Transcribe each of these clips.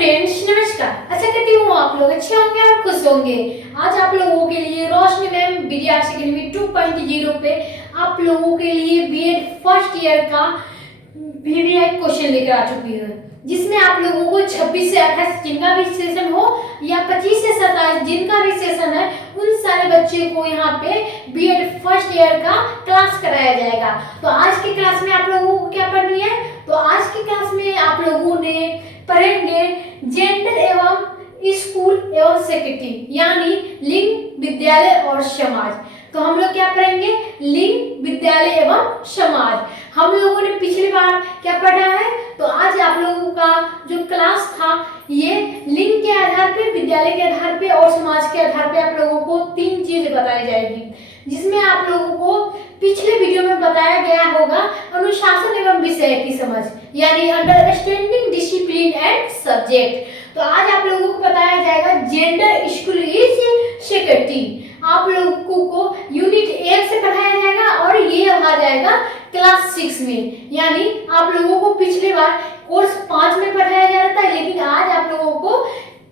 Friends, नमस्कार। आशा करती हूँ आप लोग अच्छे होंगे और खुश होंगे। आज आप लोगों के लिए रोशनी मैम बीडीआरसी अकेडमी 2.0 पे आप लोगों के लिए बीएड फर्स्ट ईयर का वीवीआई क्वेश्चन लेकर आ चुकी है, जिसमें आप लोगों को 26 से 28 जिनका भी सेशन हो या 25 से 27 जिनका भी सेशन है, उन सारे बच्चे को यहाँ पे बीएड फर्स्ट ईयर का क्लास कराया जाएगा। तो आज की क्लास में आप लोगों को क्या पढ़नी है? तो आज की क्लास में आप लोगों ने पढ़ेंगे जेंडर एवं स्कूल एवं सेक्रेटरी, यानी लिंग, विद्यालय और समाज। तो हम लोग क्या पढ़ेंगे? लिंग, विद्यालय एवं समाज। हम लोगों ने पिछली बार क्या पढ़ा है? तो आज आप लोगों का जो क्लास था ये लिंग के आधार पे, विद्यालय के आधार पे और समाज के आधार पे आप लोगों को 3 चीज बताई जाएगी, जिसमें आप लोगों को पिछले वीडियो में बताया गया होगा अनुशासन एवं विषय की समझ, यानी अंडरस्टैंडिंग डिसिप्लिन एंड सब्जेक्ट। तो आज आप लोगों को बताया जाएगा जेंडर, स्कूल इज सेक्रेटरी। आप लोगों को यूनिट 1 से पढ़ाया जाएगा और ये आ जाएगा क्लास 6 में, यानी आप लोगों को पिछले बार कोर्स 5 में पढ़ाया जा रहा था, लेकिन आज आप लोगों को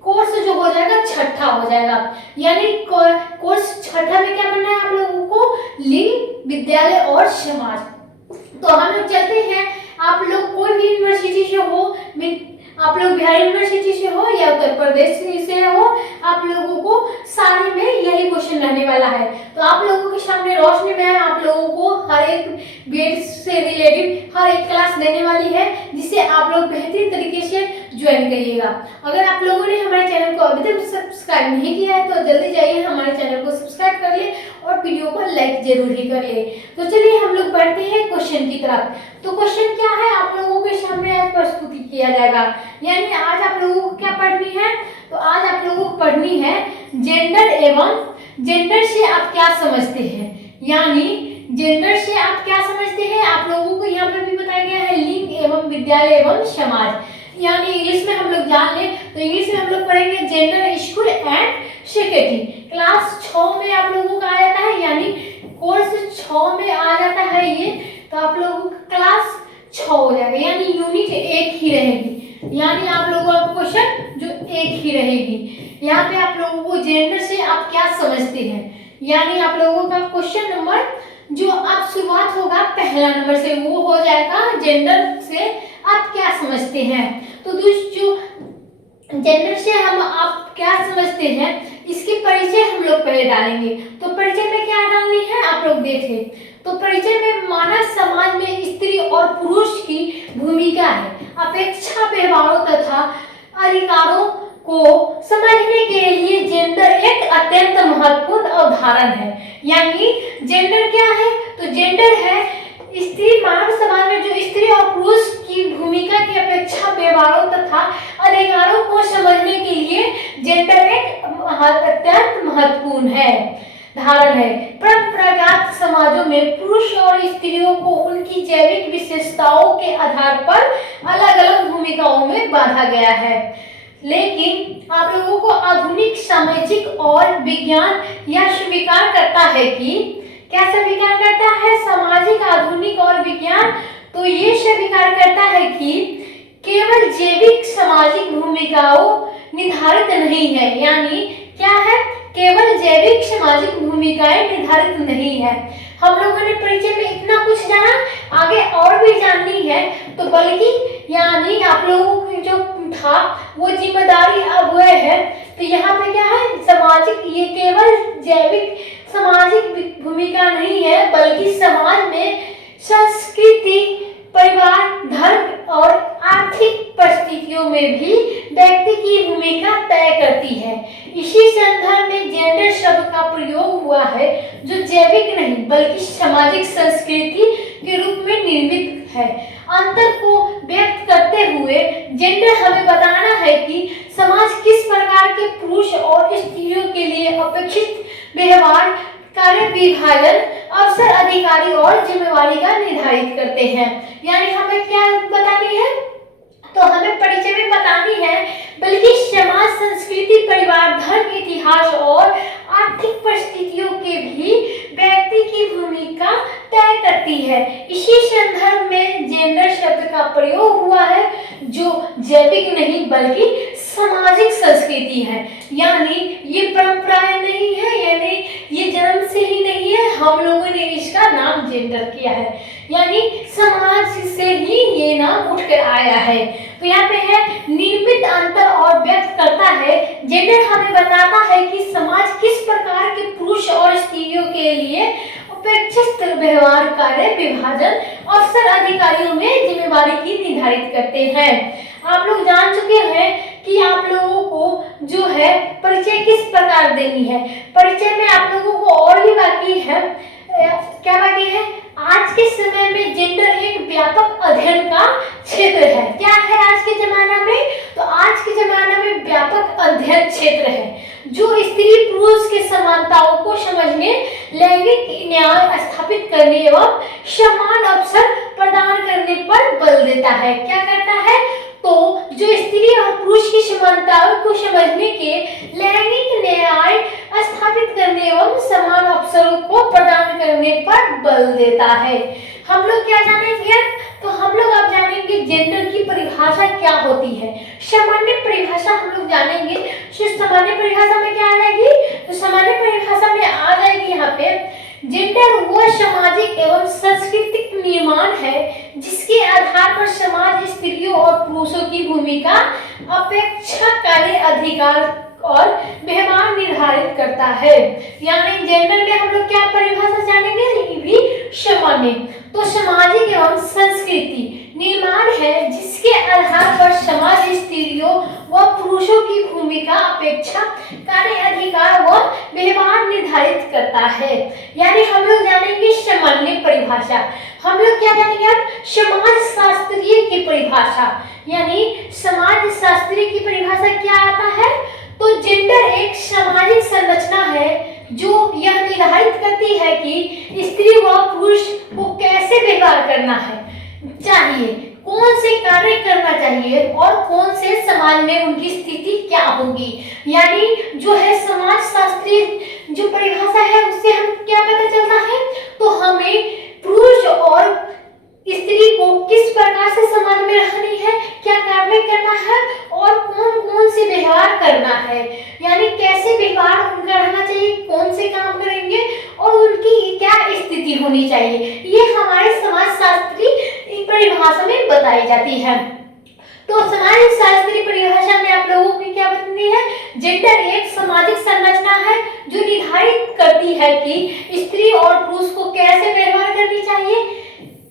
कोर्स जो हो जाएगा छठा हो जाएगा। यानी कोर्स छठा में क्या पढ़ना है आप लोगों को? लिंग, विद्यालय और समाज। तो हम लोग चलते हैं। आप लोग कोई भी यूनिवर्सिटी से हो, आप लोग बिहार यूनिवर्सिटी से हो या उत्तर प्रदेश से हो, आप लोगों को सारे में यही क्वेश्चन रहने वाला है। तो आप लोगों के सामने रोशनी में आप लोगों को हर एक बीएड से रिलेटेड हर एक क्लास देने वाली है, जिसे आप लोग बेहतरीन तरीके से ज्वाइन करिएगा। अगर आप लोगों ने हमारे चैनल को अभी तक सब्सक्राइब नहीं किया है तो जल्दी जाइए हमारे चैनल को सब्सक्राइब कर ले और वीडियो को लाइक जरूर ही कर ले। तो चलिए हम लोग बढ़ते हैं क्वेश्चन की तरफ। तो क्वेश्चन क्या है आप लोगों के सामने आज प्रस्तुति किया जाएगा, यानी आज आप लोगों को क्या पढ़नी है? तो आज आप लोगों को पढ़नी है जेंडर एवं जेंडर से आप क्या समझते हैं, यानी जेंडर से आप क्या समझते हैं। आप लोगों को यहाँ पे भी बताया गया है लिंग एवं विद्यालय एवं समाज, यानी इंग्लिश में हम लोग जान ले तो इंग्लिश में हम लोग पढ़ेंगे gender, school and secretary. Class 6 में आप लोगों का आ जाता है, यानी कोर्स 6 में आ जाता है ये, तो आप लोगों का क्लास 6 हो जाएगा, यानी यूनिट 1 ही रहेगी, यानी आप लोगों का क्वेश्चन जो 1 ही रहेगी। यहाँ पे आप लोगों को जेंडर से आप क्या समझते हैं, यानी आप लोगों का क्वेश्चन नंबर जो अब शुरुआत होगा पहला नंबर से, वो हो जाएगा जेंडर से आप क्या समझते हैं। तो दोस्तों जेंडर से हम आप क्या समझते हैं इसकी परिचय हम लोग पहले डालेंगे। तो परिचय में क्या डालनी है आप लोग देखें। तो परिचय में मानव समाज में स्त्री और पुरुष की भूमिका है, अपेक्षा, व्यवहारों तथा अधिकारों को समझने के लिए जेंडर एक अत्यंत महत्वपूर्ण अवधारण है। यानी जेंडर क्या है? तो जेंडर है स्त्री, मानव समाज में जो स्त्री और पुरुष की भूमिका की अपेक्षा, व्यवहारों तथा अधिकारों को समझने के लिए जेंडर एक अत्यंत महत्वपूर्ण है धारण है। परंपरागत समाजों में पुरुष और स्त्रियों को उनकी जैविक विशेषताओं के आधार पर अलग अलग भूमिकाओं में बांधा गया है, लेकिन आप लोगों को आधुनिक सामाजिक और विज्ञान यह स्वीकार करता है कि क्या स्वीकार करता है? सामाजिक, आधुनिक और विज्ञान तो ये स्वीकार करता है कि केवल जैविक सामाजिक भूमिकाओं निर्धारित नहीं है, यानी क्या है? केवल जैविक सामाजिक भूमिकाएं निर्धारित नहीं है। हम लोगों ने परिचय में इतना कुछ जाना, आगे और भी जाननी है तो बल्कि यानी आप लोगों की जो था वो जिम्मेदारी अब वह है। तो यहाँ पे क्या है? सामाजिक, ये केवल जैविक सामाजिक भूमिका नहीं है, बल्कि समाज में संस्कृति, परिवार, धर्म और आर्थिक परिस्थितियों में भी व्यक्ति की भूमिका तय करती है। इसी संदर्भ में जेंडर शब्द का प्रयोग हुआ है, जो जैविक नहीं बल्कि सामाजिक संस्कृति के रूप में निर्मित है। अंतर को व्यक्त करते हुए जेंडर हमें बताना है कि समाज किस प्रकार के पुरुष और स्त्रियों के लिए अपेक्षित व्यवहार, कार्य विभाजन, अवसर, अधिकारी और जिम्मेवारी का निर्धारित करते हैं। यानी हमें क्या बतानी है? तो हमें परिचय में बतानी है, बल्कि समाज, संस्कृति, परिवार, धर्म, इतिहास और आर्थिक परिस्थितियों के भी व्यक्ति की भूमिका तय तय करती है। इसी संदर्भ में जेंडर शब्द का प्रयोग हुआ है, जो जैविक नहीं बल्कि सामाजिक संस्कृति है। यानी ये परंपराएं नहीं है, यानी ये जन्म से ही नहीं है, हम लोगों ने इसका नाम जेंडर किया है, यानी समाज से ही ये नाम उठकर आया है। तो यहाँ पे है निर्मित अंतर और व्यक्त करता है। जेंडर हमें बताता है कि समाज किस प्रकार के पुरुष और स्त्रियों के लिए अपेक्षित व्यवहार, कार्य, विभाजन, अवसर, अधिकारियों में जिम्मेदारी की निर्धारित करते हैं। आप लोग जान चुके हैं कि आप लोगों को जो है परिचय किस प्रकार देनी है। परिचय में आप लोगों को और भी बाकी है, क्या बाकी है? आज के समय में जेंडर एक व्यापक अध्ययन का क्षेत्र है। क्या है आज के जमाना में? तो आज के जमाना में व्यापक अध्ययन क्षेत्र है, जो स्त्री पुरुष की समानताओं को समझने, लैंगिक न्याय स्थापित करने एवं समान अवसर प्रदान करने पर बल देता है। क्या करता है? तो जो स्त्री और पुरुष की समानताओं को समझने के, लैंगिक न्याय स्थापित करने एवं समान अवसरों को प्रदान करने पर बल देता है। हम लोग क्या जानेंगे? तो हम लोग अब जानेंगे जेंडर की परिभाषा क्या होती है। सामान्य परिभाषा हम लोग जानेंगे। सामान्य परिभाषा में क्या आ जाएगी? तो सामान्य परिभाषा में आ जाएगी यहाँ पे, जेंडर वह सामाजिक एवं सांस्कृतिक निर्माण है जिसके आधार पर समाज स्त्रियों और पुरुषों की भूमिका, अपेक्षा, कार्य, अधिकार और व्यवहार निर्धारित करता है। यानी जेंडर में हम लोग क्या परिभाषा जानेंगे? ये भी सामान्य। तो सामाजिक एवं संस्कृति निर्माण है जिसके आधार पर समाज स्त्रियों व पुरुषों की भूमिका, अपेक्षा, कार्य, अधिकार व व्यवहार निर्धारित करता है। यानी हम लोग जानेंगे सामान्य परिभाषा। हम लोग क्या जानेंगे अब? समाज शास्त्रीय की परिभाषा। यानी समाज शास्त्रीय की परिभाषा क्या आता है? तो जेंडर एक सामाजिक संरचना है जो यह निर्धारित करती है कि स्त्री व पुरुष को कैसे व्यवहार करना है चाहिए, कौन से कार्य करना चाहिए और कौन से समाज में उनकी स्थिति क्या होगी। यानी जो है समाज शास्त्रीय जो परिभाषा है उससे हम क्या पता चलता है? तो हमें पुरुष और स्त्री को किस प्रकार से समाज में रहनी है, क्या कार्य करना है और कौन कौन से व्यवहार करना है, यानी कैसे व्यवहार उनका रहना चाहिए, कौन से काम करेंगे और उनकी क्या स्थिति होनी चाहिए, ये हमारे समाजशास्त्री परिभाषा में बताई जाती है। तो समाज शास्त्रीय परिभाषा में आप लोगों की क्या बतानी है? जेंडर एक सामाजिक संरचना है जो निर्धारित करती है कि स्त्री और पुरुष को कैसे व्यवहार करनी चाहिए,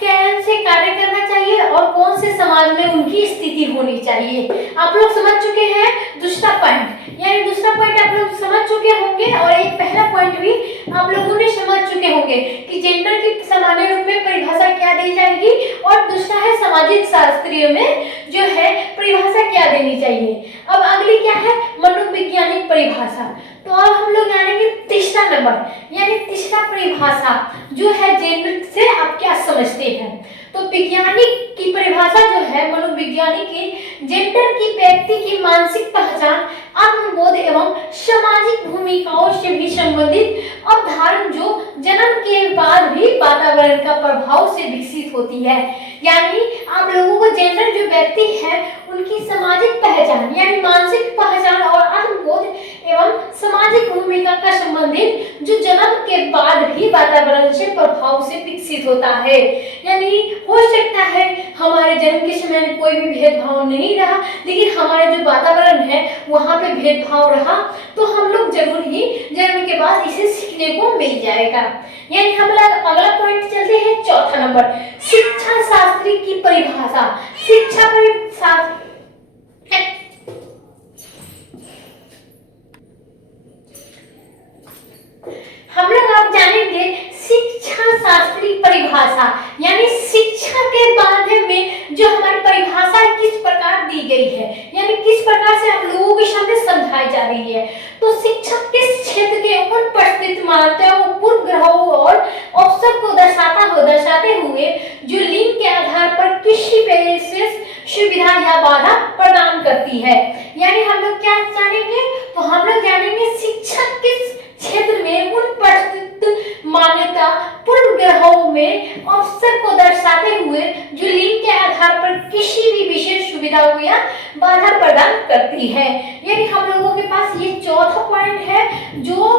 कैसे कार्य करना चाहिए और कौन से समाज में उनकी स्थिति होनी चाहिए। आप लोग समझ चुके हैं दूसरा पॉइंट, यानी दूसरा पॉइंट आप लोग समझ चुके होंगे और एक पहला पॉइंट भी आप लोगों ने समझ चुके होंगे कि जेंडर की सामान्य रूप में परिभाषा क्या दी जाएगी और दूसरा है सामाजिक शास्त्रीय में जो है परिभाषा क्या देनी चाहिए। अब अगली क्या है? मनोवैज्ञानिक परिभाषा। तो अब हम लोग जानेंगे तीसरा नंबर, यानी तीसरा परिभाषा जो है जेंडर से आप क्या समझते हैं। तो वैज्ञानिक की परिभाषा जो है मनोवैज्ञानिक की, जेंडर की व्यक्ति की मानसिक पहचान, आत्मबोध एवं सामाजिक भूमिकाओं से भी संबंधित अवधारणा जो जन्म के बाद भी वातावरण का प्रभाव से विकसित होती है। यानी आप लोगों को जेंडर जो व्यक्ति है उनकी सामाजिक पहचान यानी मानसिक पहचान और आत्मबोध एवं सामाजिक भूमिका का संबंधित जो जन्म के बाद भी वातावरण से प्रभाव से विकसित होता है। यानी हो सकता है हमारे जन्म के समय में कोई भी भेदभाव नहीं रहा, लेकिन हमारा जो वातावरण है वहाँ पे भेदभाव रहा, तो हम लोग जरूर ही जन्म के बाद इसे सीखने को मिल जाएगा। यानी हम लोग अगला पॉइंट चलते हैं चौथा नंबर, शिक्षा शास्त्री की परिभाषा। शिक्षा हम लोग अब जानेंगे शिक्षा शास्त्री परिभाषा, यानी शिक्षा के बारे में जो हमारी परिभाषा किस प्रकार दी गई है, यानी किस प्रकार से आप लोगों के सामने समझाई जा रही है। तो शिक्षा किस क्षेत्र के उन परिस्थिति मान्यताओं, पूर्वग्रहों और अवसर को दर्शाते हुए जो लिंग के आधार पर किसी विशेष सुविधा या बाधा प्रदान करती है। यानी हम लोग क्या जानेंगे? तो हम लोग जानेंगे शिक्षा किस क्षेत्र में उन परिस्थिति मान्यता, पूर्वग्रहों में अवसर को दर्शाते हुए जो लिंग के आधार पर किसी भी विशेष सुविधाओं या बाधा प्रदान करती है। यानी हम लोगों के पास ये चौथा पॉइंट है जो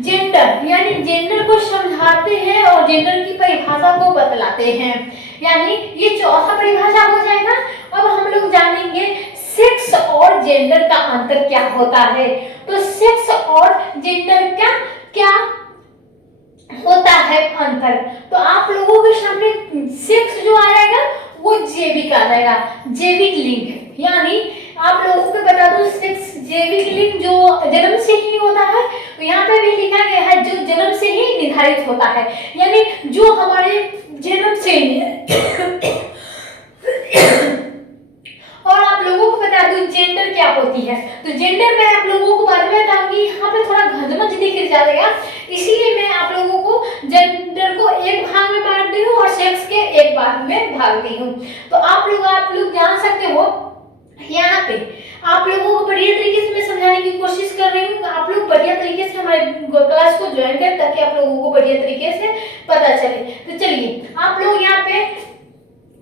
जेंडर यानी जेंडर को समझाते हैं और जेंडर की परिभाषा को बतलाते हैं। यानी ये चौथा परिभाषा हो जाएगा। अब हम लोग जानेंगे सेक्स और जेंडर का अंतर क्या होता है। तो सेक्स और जेंडर का क्या होता है अंतर, तो आप लोगों के सामने सेक्स जो आ जाएगा वो जैविक आ जाएगा, जैविक लिंग। यानी आप लोगों को बता दूं सेक्स जैविक लिंग जो जन्म से ही होता है, तो यहाँ पे भी लिखा गया है जो जन्म से ही निर्धारित होता है, यानी जो हमारे जन्म से और आप लोगों को बता दूं जेंडर क्या होती है। तो जेंडर मैं आप लोगों को बाद में बताऊंगी, यहाँ पे थोड़ा घंटमच दिख जाएगा, इसीलिए मैं आप लोगों को जेंडर को एक भाग में बांट दी हूँ और सेक्स के एक भाग में भाग दी हूँ। तो आप लोग जान सकते हो, यहाँ पे आप लोगों को बढ़िया तरीके से मैं समझाने की कोशिश कर रही हूँ। आप लोग बढ़िया तरीके से हमारे क्लास को ज्वाइन करें ताकि आप लोगों को बढ़िया तरीके से पता चले। तो चलिए आप लोग यहाँ पे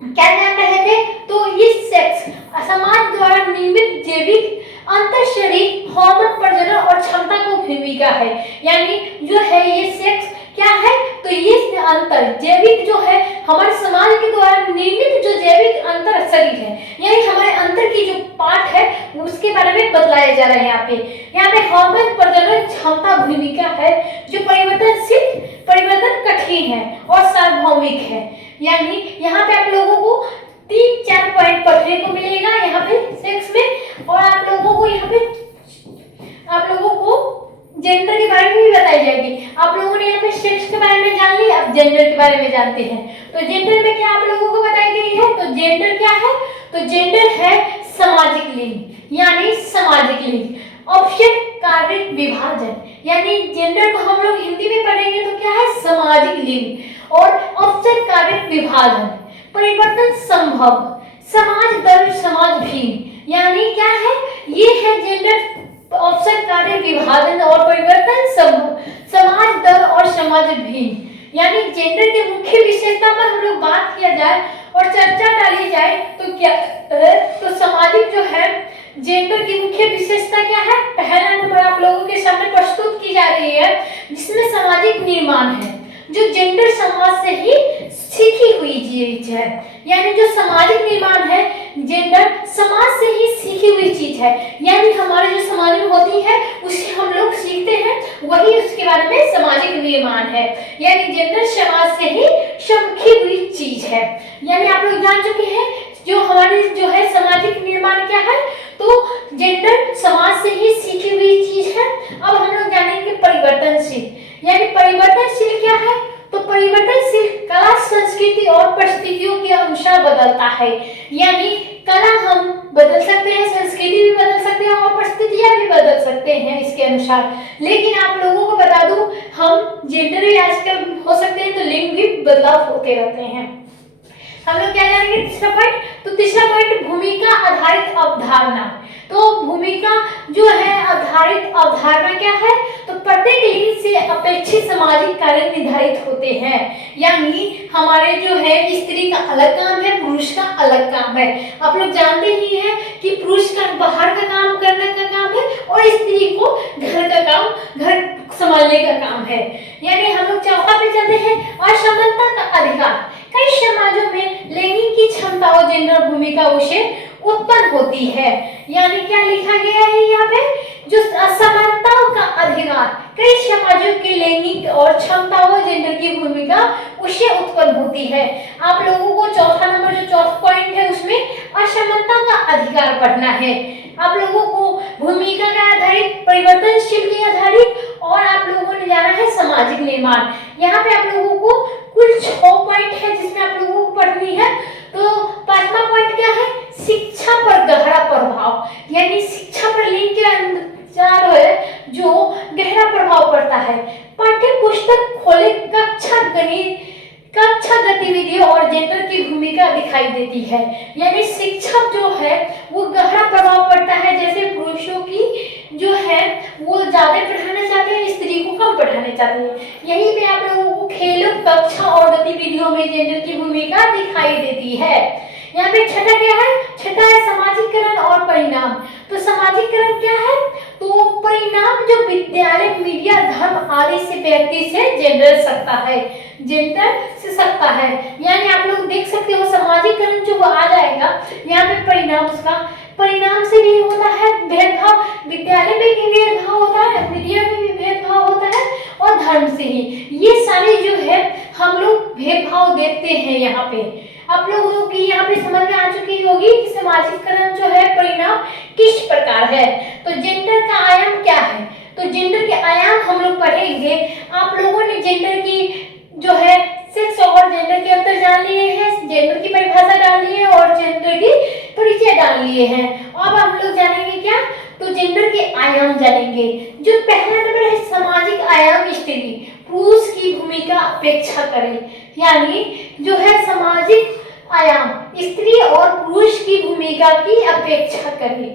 क्या जान रहे थे, तो ये सेक्स समाज द्वारा निर्मित जैविक अंतर शरीर हार्मोन प्रजनन और क्षमता को भूमिका है। यानी जो है ये सेक्स क्या है, तो ये अंतर जैविक जो है हमारे समाज के द्वारा निर्मित जो जैविक अंतर शरीर है, यानी हमारे अंतर की जो पार्ट है उसके बारे में बतलाया जा रहा है। यहाँ पे हार्मोन प्रजनन क्षमता भूमिका है जो परिवर्तनशील परिवर्तन कठिन है और सार्वभौमिक है। यानी यहाँ पे आप लोगों को 3-4 पॉइंट पढ़ने को मिलेगा यहाँ पे सेक्स में, और आप लोगों को यहाँ पे आप लोगों को जेंडर के बारे में भी बताई जाएगी। आप लोगों ने यहाँ पे सेक्स के बारे में जान लिया, अब जेंडर के बारे में जानते हैं। तो जेंडर में क्या आप लोगों को बताई गई है, तो जेंडर क्या है, तो जेंडर है सामाजिक लिंग, यानी सामाजिक लिंग। ऑप्शन कार्य विभाजन, यानी जेंडर को हम लोग हिंदी में पढ़ेंगे तो क्या है सामाजिक लिंग, और ऑप्शन कार्य विभाजन परिवर्तन संभव, समाज दर समाज भिन्न, यानी क्या है ये है जेंडर ऑप्शन कार्य विभाजन और परिवर्तन संभव, समाज दर और समाज भिन्न। यानी जेंडर के मुख्य विशेषता पर हम लोग बात किया जाए और चर्चा डाली जाए तो क्या तो सामाजिक जो है जेंडर की मुख्य विशेषता क्या है, पहला नंबर आप लोगों के सामने प्रस्तुत की जा रही है जिसमें सामाजिक निर्माण है, जो जेंडर समाज से ही सीखी हुई चीज है। यानी जो सामाजिक निर्माण है जेंडर समाज से ही सीखी हुई चीज है, यानी हमारे जो समाज में होती है उसे हम लोग सीखते हैं, वही उसके बारे में सामाजिक निर्माण है। यानी जेंडर समाज से ही सीखी हुई चीज है। यानी आप लोग जान चुके हैं जो हमारे जो है सामाजिक निर्माण क्या है, तो जेंडर समाज से ही सीखी हुई चीज है। अब हम लोग जानेंगे परिवर्तनशील, यानी परिवर्तनशील क्या है, तो परिवर्तनशील कला संस्कृति और परिस्थितियों के अनुसार बदलता है। यानी कला हम बदल सकते हैं, संस्कृति भी बदल सकते हैं और परिस्थितियां भी बदल सकते हैं इसके अनुसार। लेकिन आप लोगों को बता दूं हम जेंडर भी आजकल हो सकते हैं तो लिंग भी बदलाव होते रहते हैं। हम लोग क्या जानेंगे तीसरा पॉइंट, तो तीसरा पॉइंट भूमिका आधारित अवधारणा। तो भूमिका जो है आधारित अवधारणा क्या है, तो प्रत्येक लिंग से अपेक्षित सामाजिक कार्य निर्धारित होते हैं। यानी हमारे जो है स्त्री का अलग काम है, पुरुष का अलग काम है। आप लोग जानते ही हैं कि पुरुष का बाहर का काम करने का काम है और स्त्री को घर का काम, घर संभालने का काम है। यानी हम लोग चौथा पे चलते हैं, असमानता का अधिकार। कई समाजों में लैंगिक की क्षमता और जेंडर भूमिका उसे उत्पन्न होती है। यानी क्या लिखा गया है यहाँ पे, जो असमानताओं का अधिकार कई समाजों के लैंगिक और क्षमताओं जेंडर की भूमिका उसे उत्पन्न होती है। आप लोगों को चौथा नंबर जो चौथा पॉइंट है उसमें असमानता का अधिकार पढ़ना है। आप लोगों को भूमिका का आधारित, परिवर्तनशील के आधारित, और आप लोगों ने जाना है सामाजिक निर्माण। यहाँ पे आप लोगों को कुल 6 पॉइंट है जिसमें आप लोगों को पढ़नी है। तो पांचवा पॉइंट क्या है, शिक्षा पर गहरा प्रभाव, यानी शिक्षा पर लिंग के अनुसार है जो गहरा प्रभाव पड़ता है। पाठ्य पुस्तक खोले कक्षा गणित, कक्षा गतिविधि और जेंडर की भूमिका दिखाई देती है। यानी शिक्षा जो है वो गहरा प्रभाव पड़ता है, जैसे पुरुषों की जो है वो ज्यादा पढ़ाना चाहते हैं, स्त्री को कम पढ़ाना चाहते हैं। यहीं पे आप लोगों को खेलों कक्षा और गतिविधियों में जेंडर की भूमिका दिखाई देती है। यहाँ पे छठा क्या है? छठा है सामाजिकरण और परिणाम। तो सामाजिकरण क्या है? तो परिणाम जो विद्यालय, मीडिया, धर्म आदि से व्यक्ति से जेंडर सकता है, जेंडर से सकता है। यानी आप लोग देख सकते हो सामाजिकरण जो आ जाएगा यहाँ पे परिणाम, उसका परिणाम से भी होता है भेदभाव, विद्यालय में भी भेदभाव होता है, मीडिया में भी भेदभाव होता है और धर्म से ही। ये सारे जो है हम लोग भेदभाव देखते हैं यहाँ पे। आप लोगों की यहाँ पे समझ में आ चुकी होगी कि सामाजिकरण जो है परिणाम किस प्रकार है। तो जेंडर का आयाम क्या है? तो जेंडर के आयाम हम लोग पढ़ेंगे। आप लोगों ने जेंडर की जो है सेक्स और जेंडर के अंतर जान लिए हैं, जेंडर की परिभाषा डाल ली है और जेंडर की परिचय डाल लिए हैं। अब हम लोग जानेंगे क्या? तो जेंडर के आयाम जानेंगे। जो पहला नंबर है सामाजिक आयाम, स्त्री पुरुष की भूमिका अपेक्षा करे, यानी जो है सामाजिक आयाम स्त्री और पुरुष की भूमिका की अपेक्षा करे।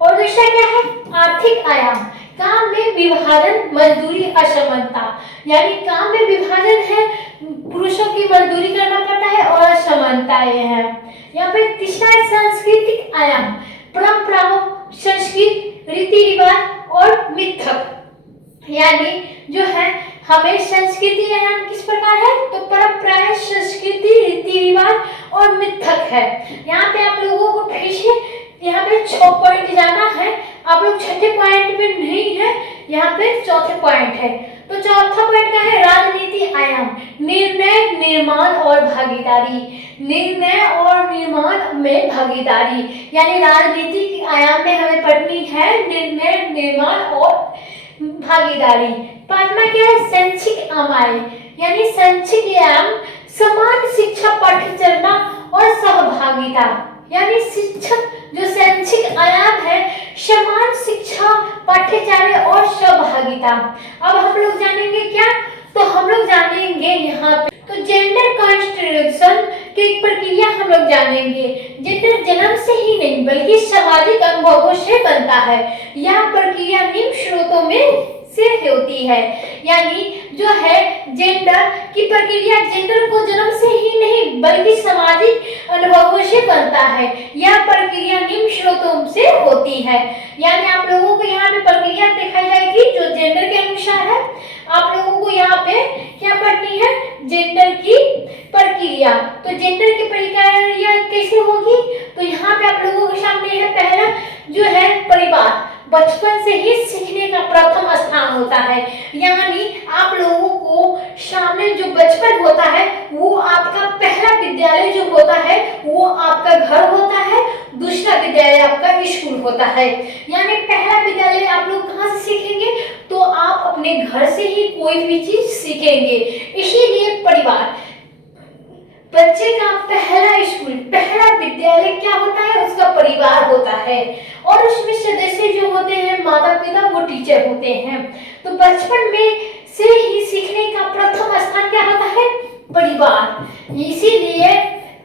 और दूसरा क्या है? आर्थिक आयाम, काम में विभाजन, मजदूरी, असमानता, यानी काम में विभाजन है, पुरुषों की मजदूरी करना पड़ता है और असमानताएं हैं। यहाँ पे तीसरा है सांस्कृतिक आयाम, परंपराओं, संस्कृति, रीति रिवाज और मिथक, यानी जो है हमें संस्कृति आयाम किस प्रकार है? तो परंपराएं, संस्कृति, रीति रिवाज और मिथक है। यहाँ पे आप लोगों को फिर से यहाँ पे 6 पॉइंट जाना है। आप लोग छठे पॉइंट पे नहीं है, यहाँ पे चौथे पॉइंट है। तो चौथा पॉइंट क्या है? राजनीति आयाम, निर्णय, निर्माण और भागीदारी, निर्णय और निर्माण में भागीदारी, यानी राजनीतिक आयाम में हमें पढ़नी है निर्णय, निर्माण और भागीदारी। पांचवा क्या है? शैक्षिक आयाम, यानी शैक्षिक आयाम, समान शिक्षा, पाठ्यचर्या और सहभागिता, यानी शिक्षक जो शैक्षिक आयाम है, समान शिक्षा, पाठ्यचर्या और सहभागिता। अब हम लोग जानेंगे क्या? तो हम लोग जानेंगे यहाँ पे तो जेंडर कंस्ट्रक्शन की प्रक्रिया हम लोग जानेंगे। जेंडर जन्म से ही नहीं बल्कि सामाजिक अनुभवों से बनता है। यह प्रक्रिया निम्न स्रोतों में से होती है, यानी जो है जेंडर की प्रक्रिया जेंडर को जन्म से ही नहीं बल्कि सामाजिक अनुभवों से बनता है। यह प्रक्रिया निम्न स्रोतों से होती है, यानी आप लोगों को यहाँ पे प्रक्रिया दिखाई जाएगी जो जेंडर के अनुसार है। आप लोगों को यहाँ पे क्या पढ़नी है? जेंडर की प्रक्रिया। तो जेंडर की प्रक्रिया कैसे होगी? तो यहाँ पे आप लोगों के सामने है पहला जो है परिवार, बचपन से ही सीखने का प्रथम स्थान होता है, यानी आप लोगों को सामने जो बचपन होता है वो आपका पहला विद्यालय जो होता है वो आपका घर होता है, दूसरा विद्यालय आपका स्कूल होता है। यानी पहला विद्यालय आप लोग कहाँ से सीखेंगे? तो आप अपने घर से ही कोई भी चीज सीखेंगे। इसीलिए परिवार, बच्चे का पहला स्कूल, पहला विद्यालय क्या होता है? उसका परिवार होता है और उसमें सदस्य जो होते हैं माता पिता वो टीचर होते हैं। तो बचपन में से ही सीखने का प्रथम स्थान क्या होता है? परिवार। इसीलिए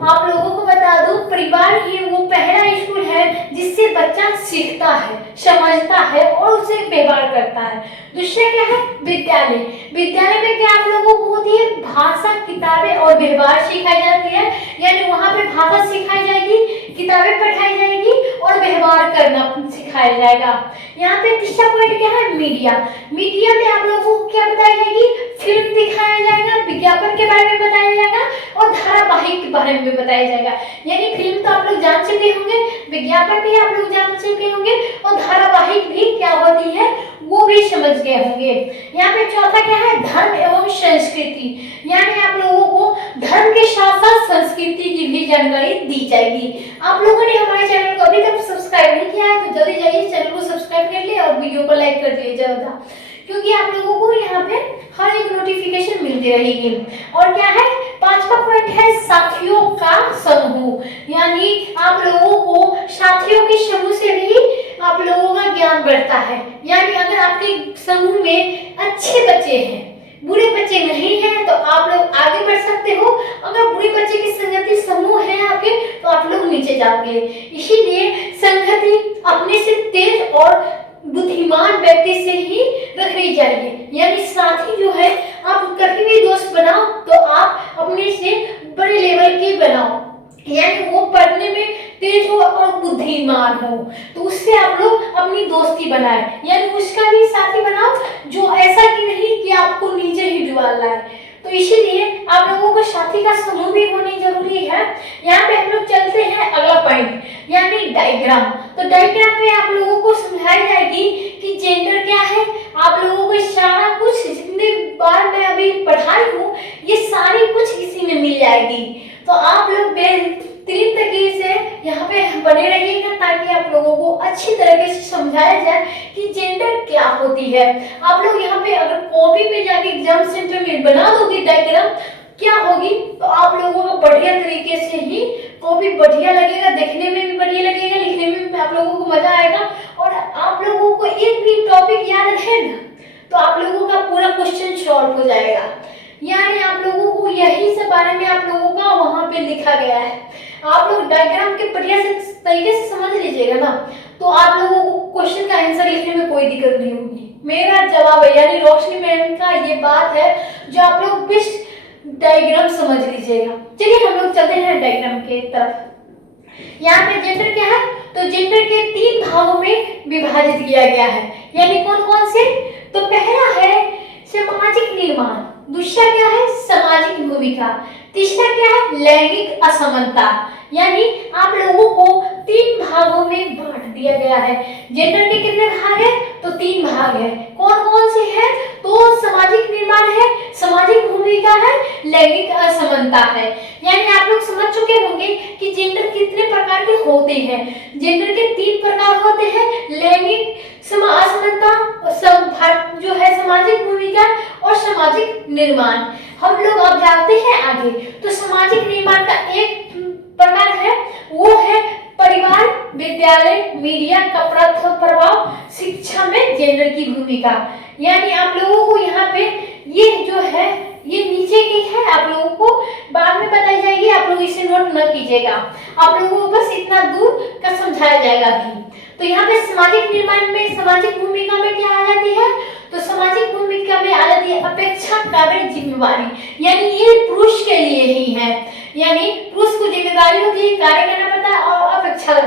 आप लोगों को बता दूं परिवार ही वो पहला स्कूल है जिससे बच्चा सीखता है, समझता है और उसे व्यवहार करता है। दूसरा क्या है? विद्यालय। विद्यालय में क्या आप लोगों को होती है? भाषा, किताबें और व्यवहार सिखाई जाती है, यानी वहाँ पे भाषा सिखाई जाएगी, किताबें पढ़ाई जाएगी और व्यवहार करना सिखाया जाएगा। यहाँ पे तीसरा पॉइंट क्या है? मीडिया। मीडिया में आप लोगों को क्या बताया जाएगी? फिल्म दिखाया जाएगा, विज्ञापन के बारे में बताया जाएगा और धारावाहिक के बारे में बताया जाएगा। यानी फिल्म तो आप लोग जान चुके होंगे, विज्ञापन भी आप लोग जान चुके होंगे और धारावाहिक भी क्या होती है वो भी समझ गए होंगे। यहाँ पे चौथा क्या है? धर्म एवं संस्कृति, यानी आप लोगों को धर्म के साथ साथ संस्कृति की भी जानकारी दी जाएगी। आप लोगों ने हमारे चैनल को अभी तक सब्सक्राइब नहीं किया है तो जल्दी जाइए चैनल को सब्सक्राइब कर लिए और वीडियो को लाइक कर दिए ज्यादा, क्योंकि आप लोगों को यहाँ पे हर एक नोटिफिकेशन मिलती रहेगी। और क्या है? पांचवा पॉइंट है साथियों का समूह, यानी आप लोगों को साथियों के समूह से भी आप लोगों का ज्ञान बढ़ता है। यानी अगर आपके समूह में अच्छे बच्चे हैं, बुरे बच्चे नहीं हैं तो आप लोग आगे बढ़ सकते हो। अगर बुरे बच्चे की संगति समूह है आपके तो आप लोग नीचे जाओगे। इसीलिए संगति अपने से तेज और बुद्धिमान व्यक्ति से ही रखनी चाहिए, यानी साथी जो है आप कभी भी दोस्त बनाओ तो आप अपने से बड़े लेवल के बनाओ, यानी वो पढ़ने में तेज हो और बुद्धिमान हो, तो उससे आप लोग अपनी दोस्ती बनाए, यानी उसका भी साथी बनाओ जो ऐसा कि नहीं कि आपको नीचे ही डुबा लाए। तो इसीलिए आप लोगों को साथी का समूह भी होनी जरूरी है। यहाँ पे हम लोग चलते हैं अगला पॉइंट, यानी डायग्राम। तो डायग्राम में आप लोगों को समझाई जाएगी कि जेंडर क्या है। आप लोगों को सारा कुछ जितने बार मैं अभी पढ़ाई हूँ ये सारी कुछ इसी में मिल जाएगी। तो आप लोग बेहतरीन तरीके से यहाँ पे बने रहिएगा ताकि आप लोगों को अच्छी तरीके से समझाया जाए कि जेंडर क्या होती है। आप लोग यहाँ पे अगर कॉपी पे जाके एग्जाम सेंटर में बना दोगे डायग्राम क्या होगी, तो आप लोगों को बढ़िया तरीके से ही कॉपी बढ़िया लगेगा, देखने में भी बढ़िया लगेगा, लिखने में भी आप लोगों को मजा आएगा। और आप लोगों को एक भी टॉपिक याद है ना तो आप लोगों का पूरा क्वेश्चन सॉल्व हो जाएगा, यानी आप लोगों को यही सब बारे में आप लोगों का वहां पे लिखा गया है। आप लोग डायग्राम के बढ़िया से तरीके से समझ लीजिएगा ना, तो आप लोगों को क्वेश्चन का आंसर लिखने में कोई दिक्कत नहीं होगी। मेरा जवाब है, यानी रोशनी मैम का ये बात है जो आप लोग बेस्ट डायग्राम समझ लीजिएगा। चलिए हम लोग चलते हैं डायग्राम के तरफ। यहाँ पे जेंडर क्या है, तो जेंडर के 3 भागों में विभाजित किया गया है, यानी कौन कौन से, तो पहला है सामाजिक निर्माण, दूसरा क्या है सामाजिक भूमिका, तीसरा क्या है लैंगिक असमानता। यानी आप लोगों को 3 भागों में बांट दिया गया है। जेंडर के कितने भाग है, तो 3 भाग है। कौन कौन से हैं, तो सामाजिक निर्माण है, सामाजिक भूमिका है, लैंगिक असमानता है। यानी आप लोग समझ चुके होंगे कि जेंडर कितने प्रकार के होते हैं। जेंडर के 3 प्रकार होते हैं, लैंगिक असमानता, जो है सामाजिक भूमिका और सामाजिक निर्माण। हम लोग अब जानते हैं आगे। तो सामाजिक निर्माण का एक प्रकार है वो है परिवार, विद्यालय, मीडिया का प्रभाव, शिक्षा में जेंडर की भूमिका। यानी आप लोगों को यहाँ पे ये जो है ये नीचे की है, आप लोगों को बाद में बताई जाएगी, आप लोग इसे नोट न कीजिएगा, आप लोगों को बस इतना दूर का समझाया जाएगा अभी। तो यहाँ पे सामाजिक निर्माण में सामाजिक भूमिका में क्या आ जाती है, तो सामाजिक भूमिका में आ जाती है अपेक्षा, कार्य, जिम्मेवारी। यानी ये पुरुष के लिए ही है, यानी पुरुष को जिम्मेदारी होती है, कार्य करना पड़ता है और अपेक्षा।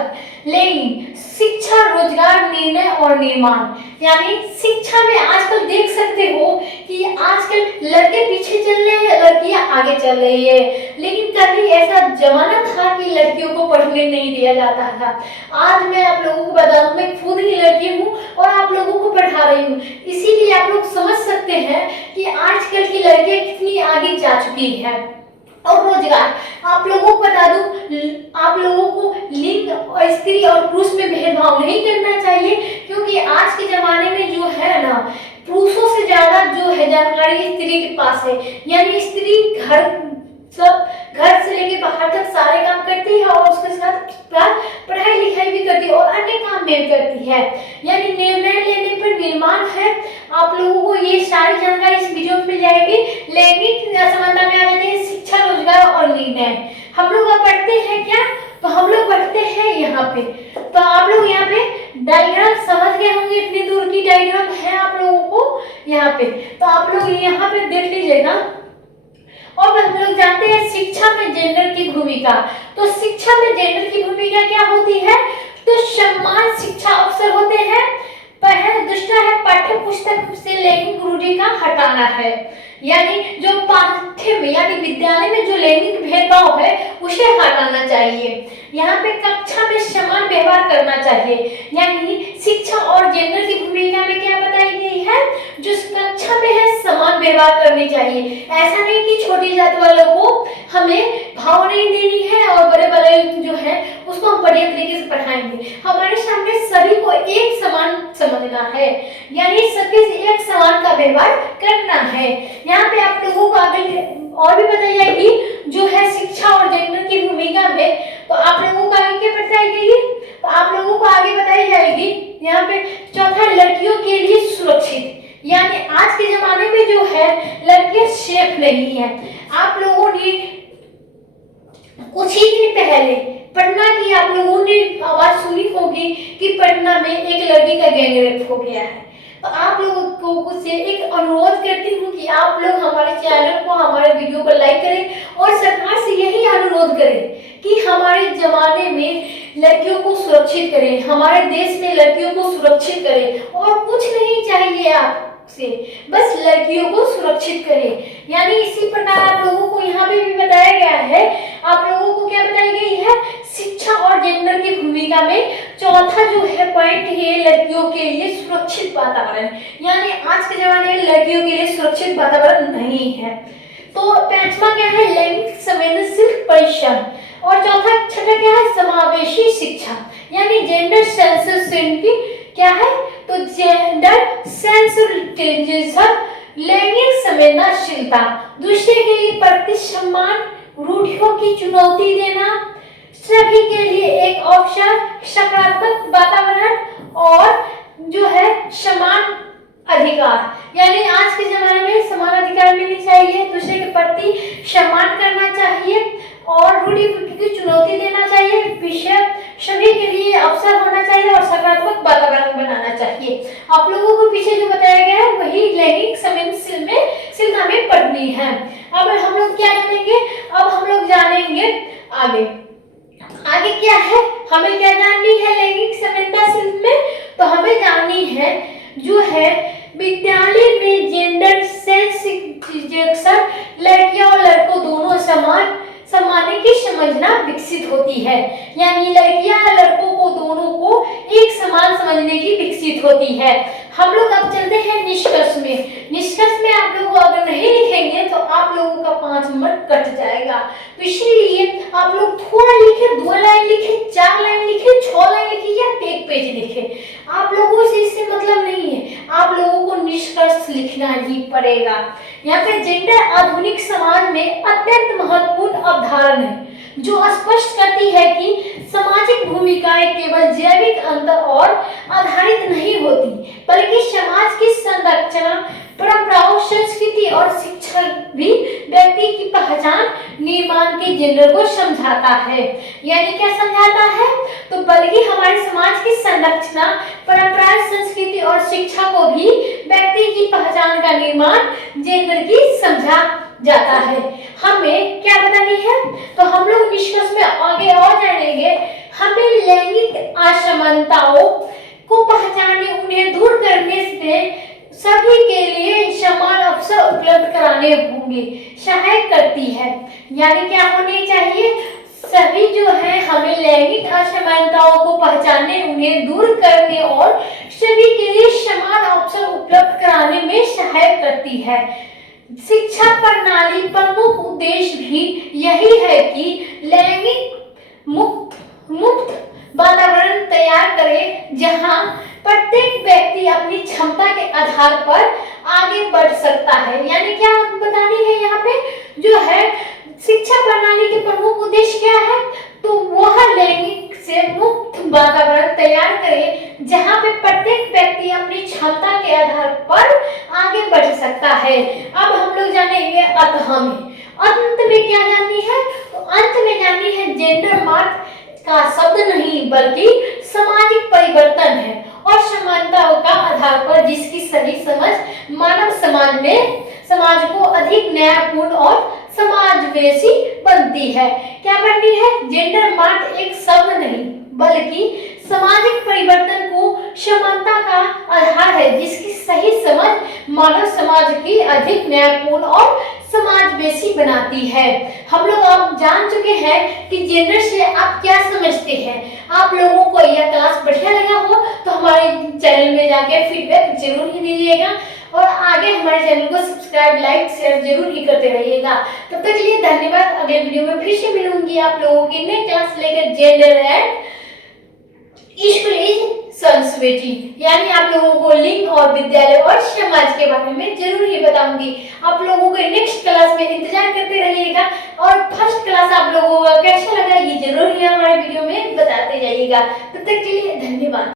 लेकिन शिक्षा, रोजगार, निर्णय और निर्माण, यानी शिक्षा में आजकल देख सकते हो कि आजकल लड़के पीछे चल रहे हैं, लड़कियां आगे चल रही है। लेकिन कभी ऐसा जमाना था कि लड़कियों को पढ़ने नहीं दिया जाता था। आज मैं आप लोगों को बता दूं, मैं खुद ही लड़की हूँ और आप लोगों को पढ़ा रही हूँ, इसीलिए आप लोग समझ सकते हैं कि आजकल की लड़कियां कितनी आगे जा चुकी है। और रोजगार, आप लोगों को बता दूं, आप लोगों को लिंग और स्त्री और पुरुष में भेदभाव नहीं करना चाहिए, क्योंकि आज के जमाने में जो है ना पुरुषों से ज्यादा जो है जानकारी स्त्री के पास है। यानी स्त्री घर से लेके बाहर तक सारे काम करती है और उसके साथ पढ़ाई लिखाई भी करती है और अन्य काम भी करती है। यानी निर्णय लेने पर निर्माण है। आप लोगों को ये सारी जानकारी इस वीडियो में मिल जाएगी। लैंगिक असमानता में आ जाती है शिक्षा, रोजगार और निर्णय। हम लोग अब पढ़ते हैं क्या, तो हम लोग पढ़ते हैं यहाँ पे। तो आप लोग यहाँ पे डायग्राम समझ गए होंगे, इतनी दूर की डायग्राम है आप लोगों को यहाँ पे। तो आप लोग यहाँ पे देख लीजिएगा। और हम लोग जानते हैं शिक्षा में जेंडर की भूमिका। तो शिक्षा में जेंडर की भूमिका क्या होती है, तो समान शिक्षा अवसर होते हैं। दूसरा है पाठ्य पुस्तक से लैंगिक रूढ़ि का हटाना है। यानी जो पाठ्य में यानी विद्यालय में जो लैंगिक भेदभाव है उसे हटाना चाहिए। यहाँ पे कक्षा में समान व्यवहार करना चाहिए। यानी शिक्षा और जेंडर की भूमिका में क्या बताई गई है, जो कक्षा में है समान व्यवहार करनी चाहिए। ऐसा नहीं कि छोटी जाति वालों को हमें भाव नहीं देनी है और बड़े बड़े जो है उसको हम बढ़िया तरीके से पढ़ाएंगे। हमारे सामने सभी को एक समान समझना है, यानी सभी से एक समान का व्यवहार करना है। यहाँ पे आप लोगों को आगे और भी बताई जाएगी जो है शिक्षा और जेंडर की भूमिका में। तो आप लोगों को आगे क्या बताई गई, तो आप लोगों को आगे बताई जाएगी यहाँ पे चौथा लड़कियों के लिए सुरक्षित। यानी आज के जमाने में जो है लड़कियां सेफ नहीं है। आप लोगों ने कुछ ही दिन पहले पटना की आप लोगों ने आवाज सुनी होगी कि पटना में एक लड़की का गैंग रेप हो गया है। तो आप लोगों को लोगों से एक अनुरोध करती हूँ कि आप लोग हमारे चैनल को, हमारे वीडियो को लाइक करें और सरकार से यही अनुरोध करें कि हमारे जमाने में लड़कियों को सुरक्षित करें, हमारे देश में लड़कियों को सुरक्षित करें और कुछ नहीं चाहिए आपसे, बस लड़कियों को सुरक्षित करें। यानी इसी प्रकार आप लोगों को यहाँ पे भी बताया गया है, आप लोगों को क्या बताई गई है, शिक्षा और जेंडर की भूमिका में चौथा जो है पॉइंट है लड़कियों के लिए सुरक्षित वातावरण। यानी आज के जमाने में लड़कियों के लिए सुरक्षित वातावरण नहीं है। तो पांचवा क्या है, लैंगिक संवेदनशील परिश्रम, और छठा क्या है, समावेशी शिक्षा। यानी जेंडर सेंसिटिविटी क्या है, तो जेंडर सेंसिटिविटी, लैंगिक संवेदनशीलता, दूसरे के लिए प्रति सम्मान, रूढ़ियों की चुनौती देना, सभी के लिए एक अवसर, सकारात्मक वातावरण और जो है समान अधिकार। यानी आज के जमाने में समान अधिकार मिलनी चाहिए, दूसरे के प्रति सम्मान करना चाहिए और रूढ़ि की चुनौती देना चाहिए, विषय सभी के लिए अवसर होना चाहिए और सकारात्मक वातावरण बनाना चाहिए। आप लोगों को पीछे जो बताया गया है वही लैंगिक संवेदनशीलता में पढ़नी है। अब हम लोग क्या जानेंगे, अब हम लोग जानेंगे आगे क्या है, हमें क्या जाननी है लैंगिक संवेदनशीलता में, तो हमें जाननी है जो है विद्यालय में जेंडर सेंसिटिविटी, लड़कियों और लड़कों दोनों समान सम्मानने की समझना विकसित होती है। यानी लड़कियां लड़कों को दोनों को एक समान समझने की विकसित होती है। हम लोग अब चलते हैं निष्कर्ष में। निष्कर्ष में आप लोग अगर नहीं लिखेंगे तो आप लोगों का 5 नंबर कट जाएगा, तो इसलिए आप लोग थोड़ा लिखे, 2 लाइन लिखे, 4 लाइन लिखे, 6 लाइन लिखे या 1 पेज लिखे। आप लोगों से इससे मतलब नहीं है, आप लोगों को निष्कर्ष लिखना ही पड़ेगा। यहाँ पे जेंडर आधुनिक समाज में अत्यंत महत्वपूर्ण अवधारणा है जो स्पष्ट करती है कि सामाजिक भूमिकाएं केवल जैविक अंतर और आधारित नहीं होती, बल्कि समाज की संरचना, परंपराओं, संस्कृति और शिक्षा भी व्यक्ति की पहचान निर्माण के जेंडर को समझाता है। यानी क्या समझाता है, तो बल्कि हमारे समाज की संरचना, परंपराएं, संस्कृति और शिक्षा को भी व्यक्ति की पहचान का निर्माण जेंडर की समझा जाता है। हमें क्या बतानी है, तो हम लोग निष्कर्ष में आगे और जानेंगे। हमें लैंगिक असमानताओं को पहचानने, उन्हें दूर करने से सभी के लिए समान अवसर उपलब्ध कराने होंगे, सहायक करती है। यानी क्या होनी चाहिए, सभी जो है हमें लैंगिक असमानताओं को पहचानने, उन्हें दूर करने और सभी के लिए समान अवसर उपलब्ध कराने में सहायक करती है। शिक्षा प्रणाली प्रमुख उद्देश्य भी यही है कि लैंगिक मुक्त वातावरण तैयार करे जहां प्रत्येक व्यक्ति अपनी क्षमता के आधार पर आगे बढ़ सकता है। यानी क्या बतानी है यहाँ पे, जो है शिक्षा प्रणाली के प्रमुख उद्देश्य क्या है, तो वह लैंगिक से मुक्त वातावरण तैयार करे जहां पे प्रत्येक व्यक्ति अपनी क्षमता के आधार पर आगे बढ़ सकता है। अब हम लोग जानेंगे अंत में क्या जाननी है, तो अंत में जाननी है जेंडर मात्र का शब्द नहीं बल्कि सामाजिक परिवर्तन है और समानताओं का आधार पर जिसकी सही समझ मानव समाज को अधिक न्यायपूर्ण और समावेशी बनती है। क्या बनती है, जेंडर मात्र एक शब्द नहीं बल्कि सामाजिक परिवर्तन को समानता का आधार है जिसकी सही समझ मानव समाज की अधिक न्यायपूर्ण और समावेशी बनाती है। हम लोग अब जान चुके हैं कि जेंडर से आप क्या समझते हैं। आप लोगों को यह क्लास बढ़िया लगा हो तो हमारे चैनल में जाकर फीडबैक जरूर ही दीजिएगा और आगे हमारे चैनल को सब्सक्राइब, लाइक, शेयर जरूर ही करते रहिएगा। तब तक के लिए धन्यवाद। अगले वीडियो में फिर से मिलूंगी आप लोगों की नई क्लास लेकर जेंडर एंड संस्कृति, यानी आप लोगों को लिंग और विद्यालय और समाज के बारे में जरूर ही बताऊंगी। आप लोगों को नेक्स्ट क्लास में इंतजार करते रहिएगा और फर्स्ट क्लास आप लोगों को कैसा लगा ये जरूर ही हमारे वीडियो में बताते जाइएगा। तब तक के लिए धन्यवाद।